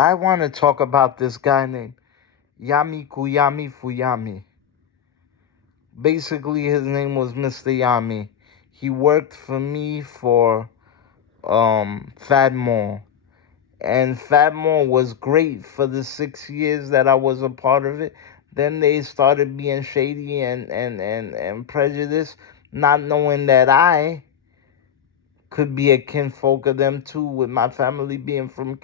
I want to talk about this guy named Yami Kuyami Fuyami. Basically, his name was Mr. Yami. He worked for me for Fadmore. And Fadmore was great for the 6 years that I was a part of it. Then they started being shady and prejudiced, not knowing that I could be a kinfolk of them too, with my family being from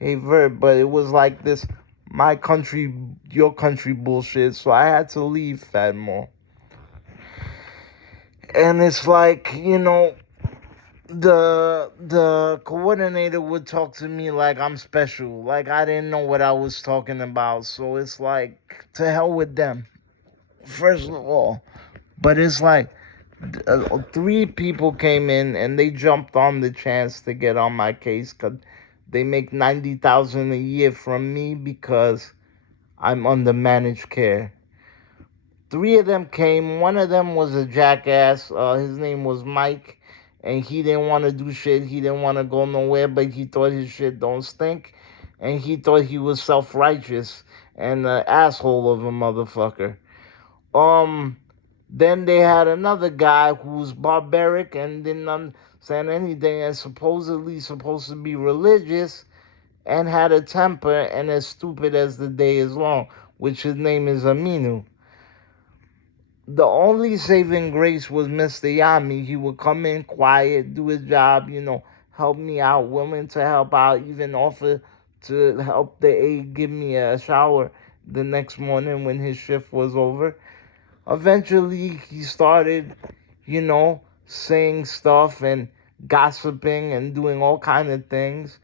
Cape Verde. But it was like this my country, your country bullshit. So I had to leave Fadmore. And it's like, the coordinator would talk to me like I'm special, like I didn't know what I was talking about. So it's like, to hell with them, first of all. But it's like, three people came in and they jumped on the chance to get on my case because they make 90,000 a year from me because I'm under managed care. Three of them came. One of them was a jackass. His name was Mike, and he didn't want to do shit. He didn't want to go nowhere, but he thought his shit don't stink, and he thought he was self-righteous and an asshole of a motherfucker. Then they had another guy who was barbaric and didn't understand anything, and supposedly supposed to be religious, and had a temper and as stupid as the day is long, which his name is Aminu. The only saving grace was Mr. Yami. He would come in quiet, do his job, help me out, willing to help out, even offer to help the aide give me a shower the next morning when his shift was over. Eventually, he started, saying stuff and gossiping and doing all kind of things,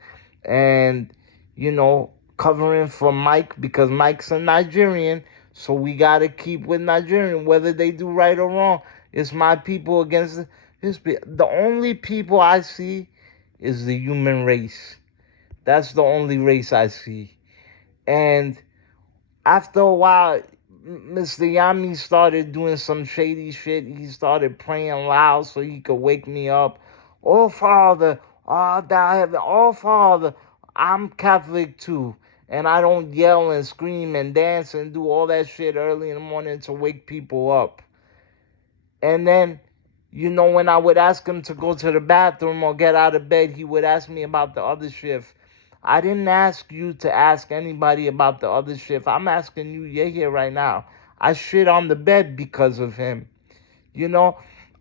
and, covering for Mike because Mike's a Nigerian. So we got to keep with Nigerian, whether they do right or wrong. It's my people against his people. The only people I see is the human race. That's the only race I see. And after a while, Mr. Yami started doing some shady shit. He started praying loud so he could wake me up. Oh, Father, oh, Father, I'm Catholic too. And I don't yell and scream and dance and do all that shit early in the morning to wake people up. And then, when I would ask him to go to the bathroom or get out of bed, he would ask me about the other shift. I didn't ask you to ask anybody about the other shift. I'm asking you, you're here right now. I shit on the bed because of him.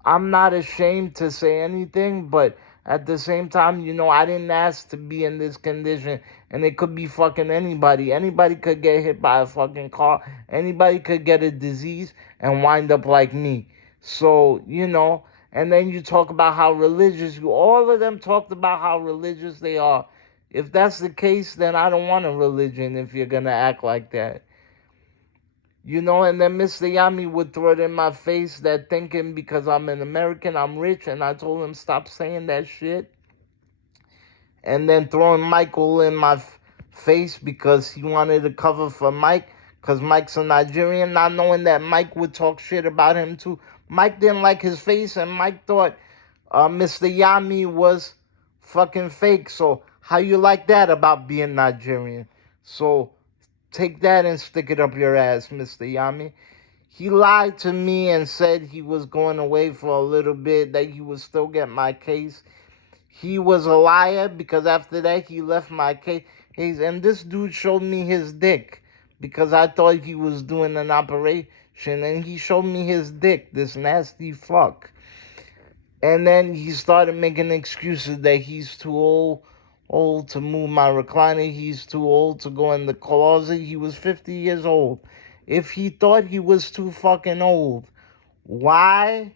I'm not ashamed to say anything, but at the same time, I didn't ask to be in this condition, and it could be fucking anybody. Anybody could get hit by a fucking car. Anybody could get a disease and wind up like me. So, and then you talk about how religious all of them talked about how religious they are. If that's the case, then I don't want a religion if you're going to act like that. And then Mr. Yami would throw it in my face that thinking because I'm an American, I'm rich, and I told him stop saying that shit. And then throwing Michael in my face because he wanted to cover for Mike because Mike's a Nigerian, not knowing that Mike would talk shit about him too. Mike didn't like his face, and Mike thought Mr. Yami was fucking fake. So how you like that about being Nigerian? So take that and stick it up your ass, Mr. Yami. He lied to me and said he was going away for a little bit, that he would still get my case. He was a liar because after that he left my case. And this dude showed me his dick because I thought he was doing an operation, and he showed me his dick, this nasty fuck. And then he started making excuses that he's too old to move my recliner. He's too old to go in the closet. He was 50 years old. If he thought he was too fucking old, why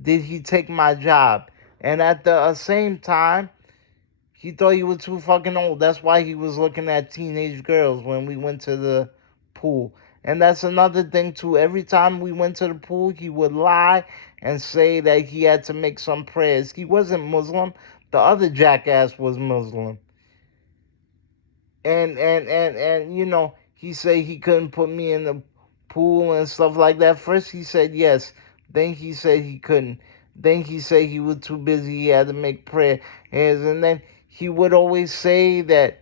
did he take my job? And at the same time, he thought he was too fucking old. That's why he was looking at teenage girls when we went to the pool. And that's another thing too. Every time we went to the pool, he would lie and say that he had to make some prayers. He wasn't Muslim. The other jackass was Muslim. And he said he couldn't put me in the pool and stuff like that. First he said yes. Then he said he couldn't. Then he said he was too busy. He had to make prayers. And then he would always say that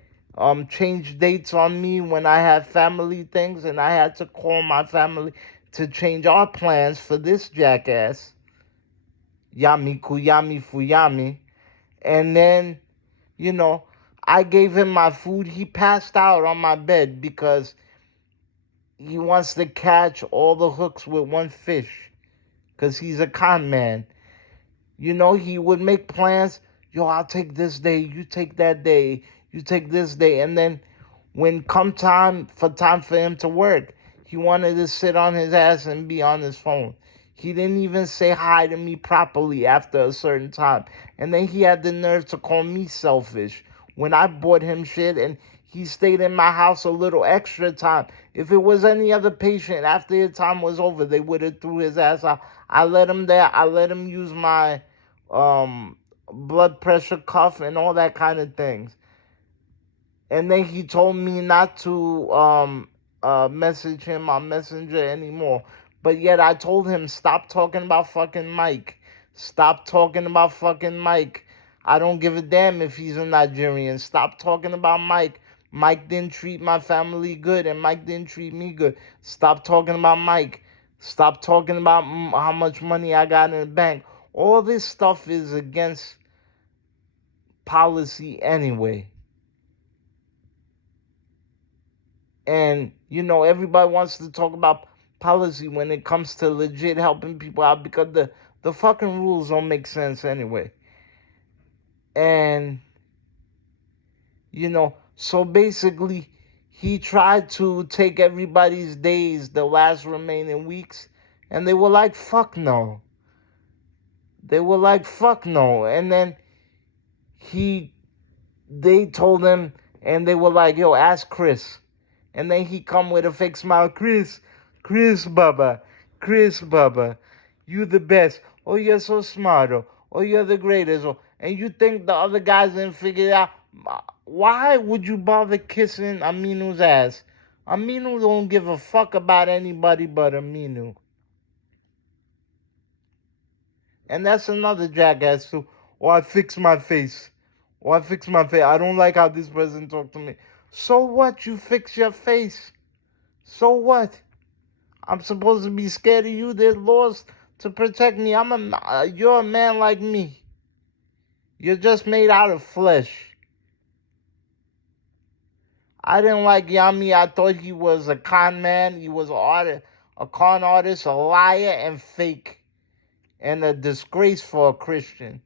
change dates on me when I had family things, and I had to call my family to change our plans for this jackass. Yami Kuyami Fuyami. And then, you know, I gave him my food. He passed out on my bed because he wants to catch all the hooks with one fish. Because he's a con man. You know, he would make plans. Yo, I'll take this day. You take that day. You take this day. And then when come time for him to work, he wanted to sit on his ass and be on his phone. He didn't even say hi to me properly after a certain time. And then he had the nerve to call me selfish when I bought him shit and he stayed in my house a little extra time. If it was any other patient, after your time was over, they would have threw his ass out. I let him there. I let him use my blood pressure cuff and all that kind of things. And then he told me not to message him on Messenger anymore. But yet I told him, stop talking about fucking Mike. Stop talking about fucking Mike. I don't give a damn if he's a Nigerian. Stop talking about Mike. Mike didn't treat my family good and Mike didn't treat me good. Stop talking about Mike. Stop talking about how much money I got in the bank. All this stuff is against policy anyway. And, you know, everybody wants to talk about policy when it comes to legit helping people out because the fucking rules don't make sense anyway. And, you know, so basically, he tried to take everybody's days, the last remaining weeks, and they were like, fuck no. They were like, fuck no. And then they told him, and they were like, yo, ask Chris. And then he come with a fake smile, Chris Baba, you the best. Oh, you're so smart. Oh, you're the greatest. And you think the other guys didn't figure it out? Why would you bother kissing Aminu's ass? Aminu don't give a fuck about anybody but Aminu. And that's another jackass too. Or I fix my face. I don't like how this person talked to me. So what? You fix your face. So what? I'm supposed to be scared of you. There's laws to protect me. You're a man like me. You're just made out of flesh. I didn't like Yami. I thought he was a con man. He was a con artist, a liar, and fake, and a disgrace for a Christian.